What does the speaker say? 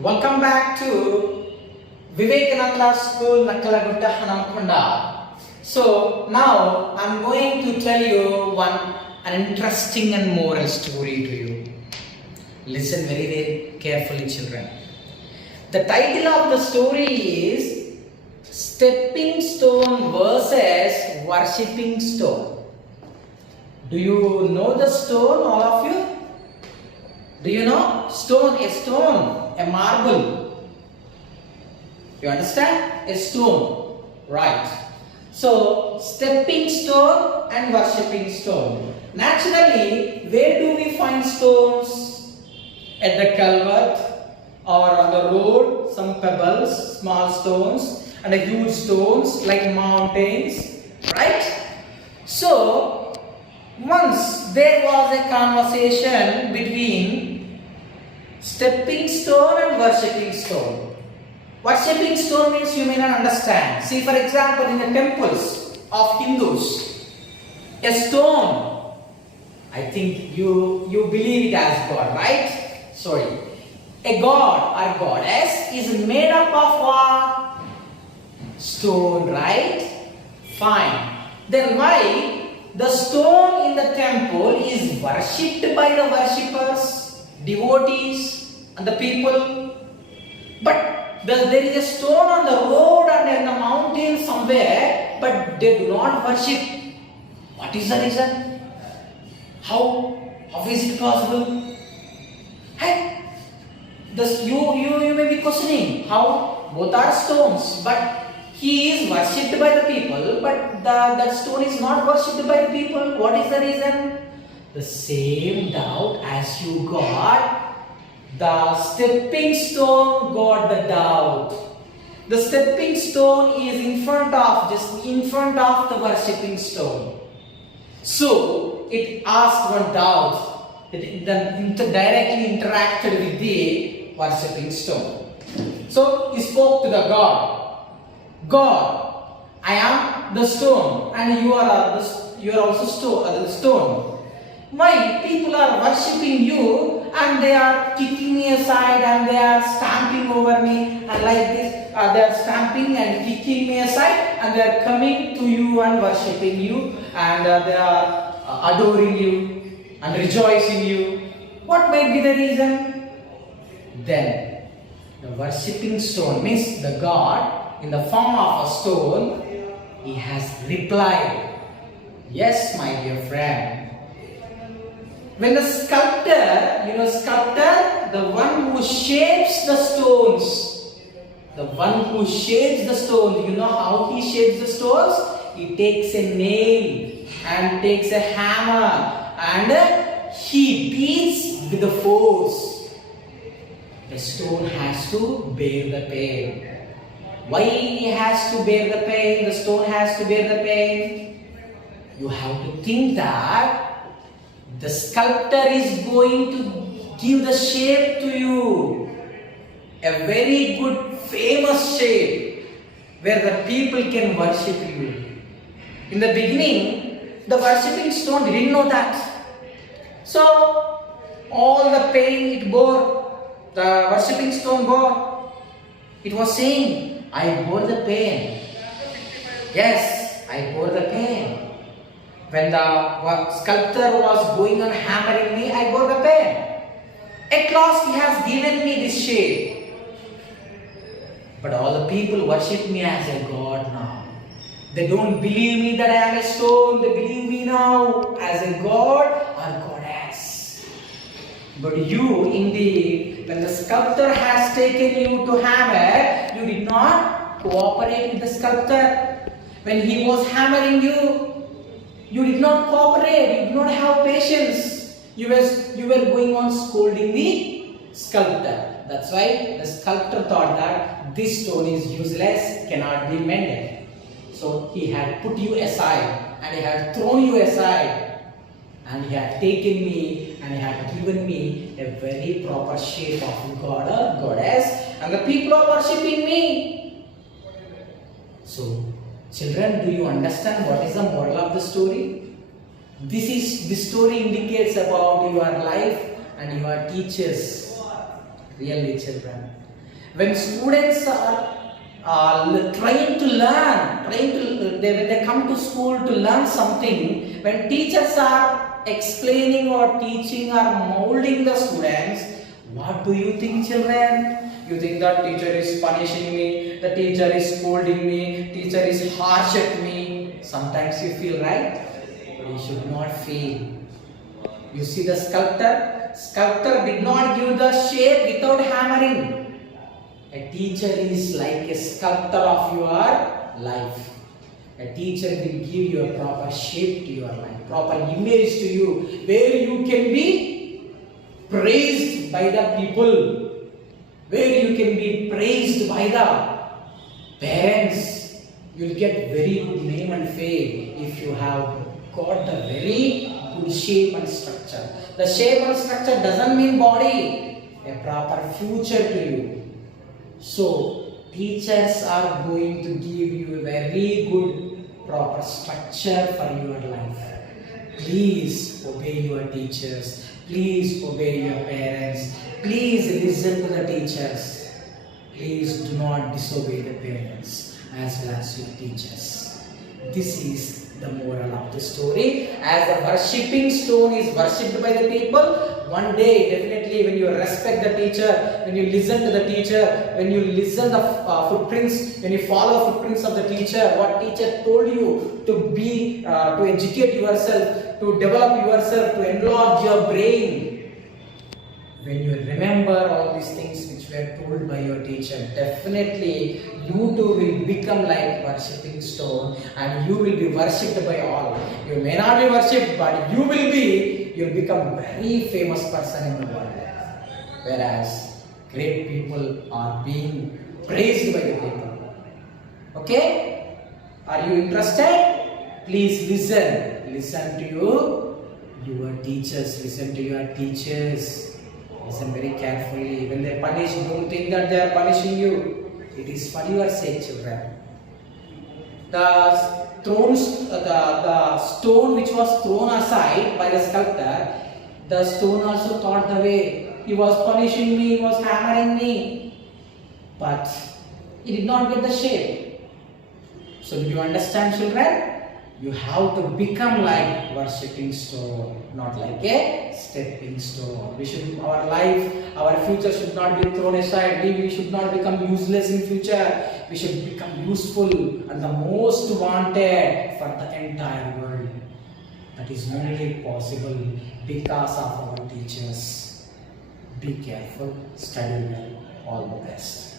Welcome back to Vivekananda School, Nakkalagutta, Hanamkonda. So now I'm going to tell you an interesting and moral story to you. Listen very, very carefully, children. The title of the story is Stepping Stone versus Worshipping Stone. Do you know the stone, all of you? Do you know? Stone, a marble. You understand? A stone. Right. So, stepping stone and worshipping stone. Naturally, where do we find stones? At the culvert or on the road, some pebbles, small stones, and huge stones like mountains. Right? So, once there was a conversation between stepping stone and worshipping stone. Worshipping stone means you may not understand. See, for example, in the temples of Hindus, a stone, I think you believe it as God, right? Sorry. A god or goddess is made up of what? Stone, right? Fine. Then why the stone in the temple is worshipped by the worshippers, devotees and the people? But there is a stone on the road and in the mountain somewhere, but they do not worship. What is the reason? How is it possible? Hey, you may be questioning how both are stones, but he is worshipped by the people, but that stone is not worshipped by the people. What is the reason? The same doubt as you got, the stepping stone got the doubt. The stepping stone is just in front of the worshipping stone. So it asked one doubt. It directly interacted with the worshipping stone. So he spoke to the God. God, I am the stone, and you are also the stone. Why people are worshipping you and they are kicking me aside and they are stamping over me and like this? They are stamping and kicking me aside and they are coming to you and worshipping you and they are adoring you and rejoicing you. What might be the reason? Then the worshipping stone means the God in the form of a stone, he has replied, yes, my dear friend. When the sculptor, the one who shapes the stones, you know how he shapes the stones? He takes a nail and takes a hammer and he beats with the force. The stone has to bear the pain. Why he has to bear the pain? The stone has to bear the pain. You have to think that the sculptor is going to give the shape to you. A very good, famous shape where the people can worship you. In the beginning, the worshipping stone didn't know that. So, all the pain it bore, the worshipping stone bore. It was saying, I bore the pain. Yes, I bore the pain. When the sculptor was going on hammering me, I bore the pain. At last he has given me this shape. But all the people worship me as a god now. They don't believe me that I am a stone. They believe me now as a god or goddess. But you, indeed, when the sculptor has taken you to hammer, you did not cooperate with the sculptor. When he was hammering you, you did not cooperate, you did not have patience. You were going on scolding the sculptor. That's why the sculptor thought that this stone is useless, cannot be mended. So he had put you aside and he had thrown you aside and he had taken me and he had given me a very proper shape of God or goddess and the people are worshipping me. So, children, do you understand what is the moral of the story? This story indicates about your life and your teachers. Really, children. When students are trying to learn, when they come to school to learn something, when teachers are explaining or teaching or molding the students, what do you think, children? You think that teacher is punishing me, the teacher is scolding me, teacher is harsh at me. Sometimes you feel, right? You should not feel. You see the sculptor? Sculptor did not give the shape without hammering. A teacher is like a sculptor of your life. A teacher will give you a proper shape to your life, proper image to you, where you can be praised by the people, where you can be praised by the parents. You'll get very good name and fame if you have got the very good shape and structure. The shape and structure doesn't mean body, a proper future to you. So, teachers are going to give you a very good, proper structure for your life. Please obey your teachers. Please obey your parents. Please listen to the teachers. Please do not disobey the parents as well as your teachers. This is the moral of the story. As the worshipping stone is worshipped by the people, one day definitely when you respect the teacher, when you listen to the teacher, when you listen the footprints, when you follow footprints of the teacher, what teacher told you to be, to educate yourself, to develop yourself, to enlarge your brain. When you remember all these things which were told by your teacher, definitely you too will become like worshipping stone and you will be worshipped by all. You may not be worshipped, but you'll become very famous person in the world. Whereas great people are being praised by the people. Okay? Are you interested? Please listen. Listen to your teachers. Listen to your teachers. Listen very carefully. When they punish, don't think that they are punishing you. It is for your sake, children. The stone which was thrown aside by the sculptor, the stone also thought the way. He was punishing me, he was hammering me. But he did not get the shape. So did you understand, children? You have to become like worshipping stone, not like a stepping stone. Our life, our future should not be thrown aside. We should not become useless in future. We should become useful and the most wanted for the entire world. That is only possible because of our teachers. Be careful, study well, all the best.